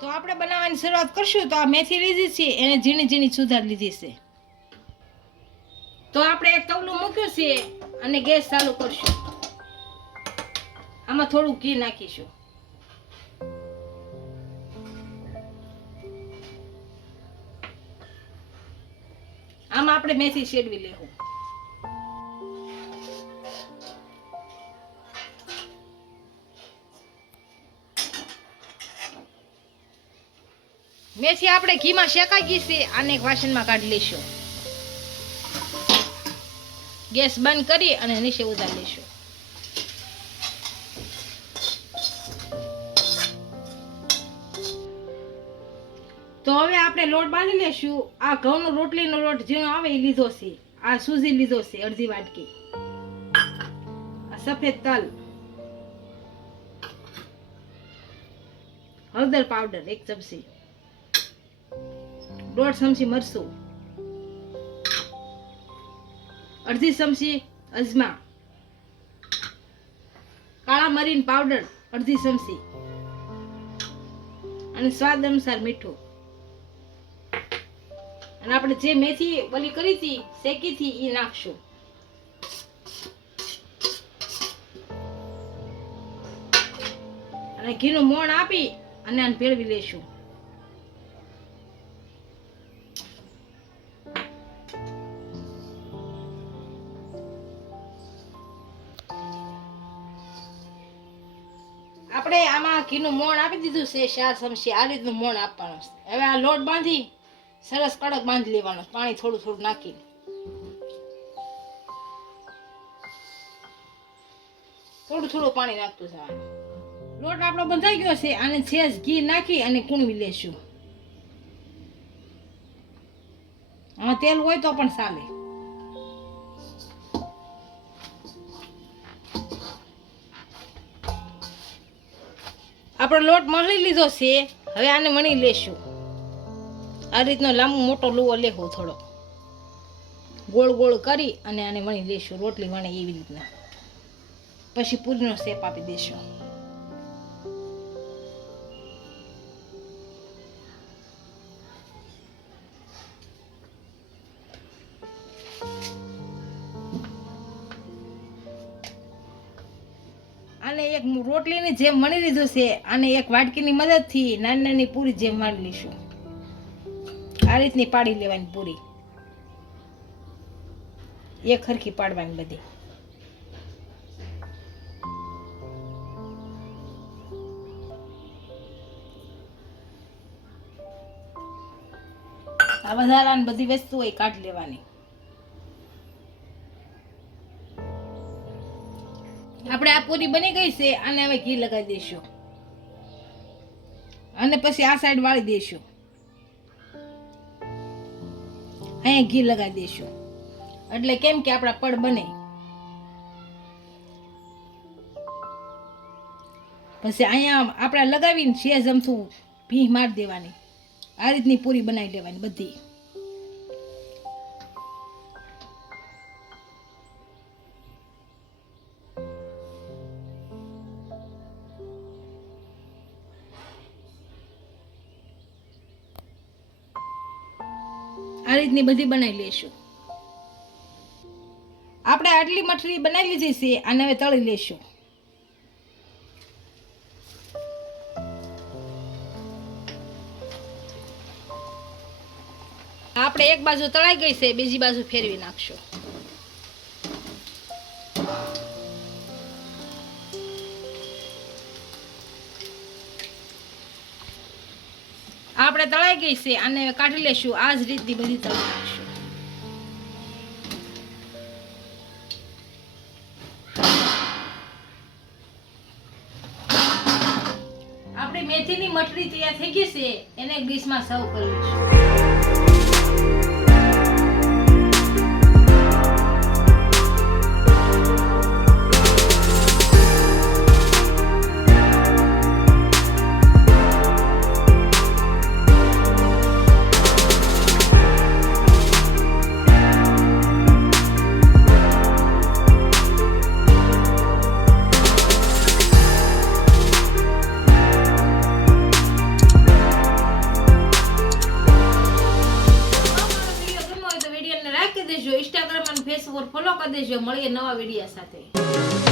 તો આપણે બનાવવાની શરૂઆત કરશું. તો આ મેથી લીધી છે એને ઝીણી ઝીણી સુધારી લીધી છે. તો આપણે એક તવલું મૂક્યું છે અને ગેસ ચાલુ કરશું. આમાં થોડું ઘી નાખીશું. આમાં આપણે મેથી શેડવી લેવું. મેથી આપણે ઘીમાં શેકાઈ ગઈ છે. આને એક વાસણમાં કાઢી લઈશું. ગેસ બંધ કરી અને નીચે ઉતારી લઈશું. તો હવે આપણે લોટ બાંધી લેશું. આ ઘઉંનો રોટલીનો લોટ જેનો આવે એ લીધો છે. આ સૂજી લીધો છે અડધી વાટકી. આ સફેદ તલ, હળદર પાવડર 1 ચમચી, 1.5 ચમચી મરચું, અડધી ચમચી અજમા, કાળા મરીન પાવડર અડધી ચમચી અને સ્વાદ અનુસાર મીઠું. અને આપણે જે મેથી બલી કરી હતી શેકી હતી એ નાખશું. અને ઘીનું મોણ આપી અને આને ભેળવી લેશું. આપણે આમાં ઘીનું મોણ આપી દીધું છે 4 ચમચી. આ રીતનું મોણ આપવાનું છે. હવે આ લોટ બાંધી સરસ કડક બાંધી લેવાનો. પાણી થોડું થોડું નાખીને થોડું થોડું પાણી નાખતું જવાનું. લોટ આપણો બંધાઈ ગયો છે. આને છેસ ઘી નાખી અને કૂણવી લેશું. આમાં તેલ હોય તો પણ ચાલે. આપણો લોટ મળી લીધો છે. હવે આને વણી લેશું. આ રીતનો લાંબો મોટો લુવો લેવો, થોડો ગોળ ગોળ કરી અને આને વણી લેશું. રોટલી વણે એવી રીતના. પછી પૂરીનો શેપ આપી દેશું. આને એક રોટલીની જેમ વણી લીધું છે. આને એક વાટકીની મદદથી નાની નાની પૂરી જેમ વાળી લઈશું. આ રીતની પાડી લેવાની પૂરી. એક હરખી પાડવાની બધી. આ વધારાની બધી વસ્તુ હોય કાઢી લેવાની. આપણે આ પૂરી બની ગઈ છે. આને હવે ઘી લગાવી દઈશું અને પછી આ સાઈડ વાળી દઈશું. અહીંયા ઘી લગાવી દઈશું એટલે કેમ કે આપણા પડ બને. પછી અહીંયા આપણે લગાવીને સેજ અમથું ભી મારી દેવાની. આ રીતની પૂરી બનાવી લેવાની બધી. આ રીતની બધી બનાવી લેશું. આપણે આટલી મઠરી બનાવી લીધી છે. આને હવે તળી લેશું. આપણે એક બાજુ તળાઈ ગઈ છે. બીજી બાજુ ફેરવી નાખશું. આપણે તળાઈ ગઈ છે. આને કાઢી લેશું. આ જ રીતની બધી તળી નાખશું. આપણી મેથીની મઠરી તૈયાર થઈ ગઈ છે. એને એક ડીશમાં સર્વ કરી લઈશું. ફોલો કરી દેજો. મળીએ નવા વિડીયા સાથે.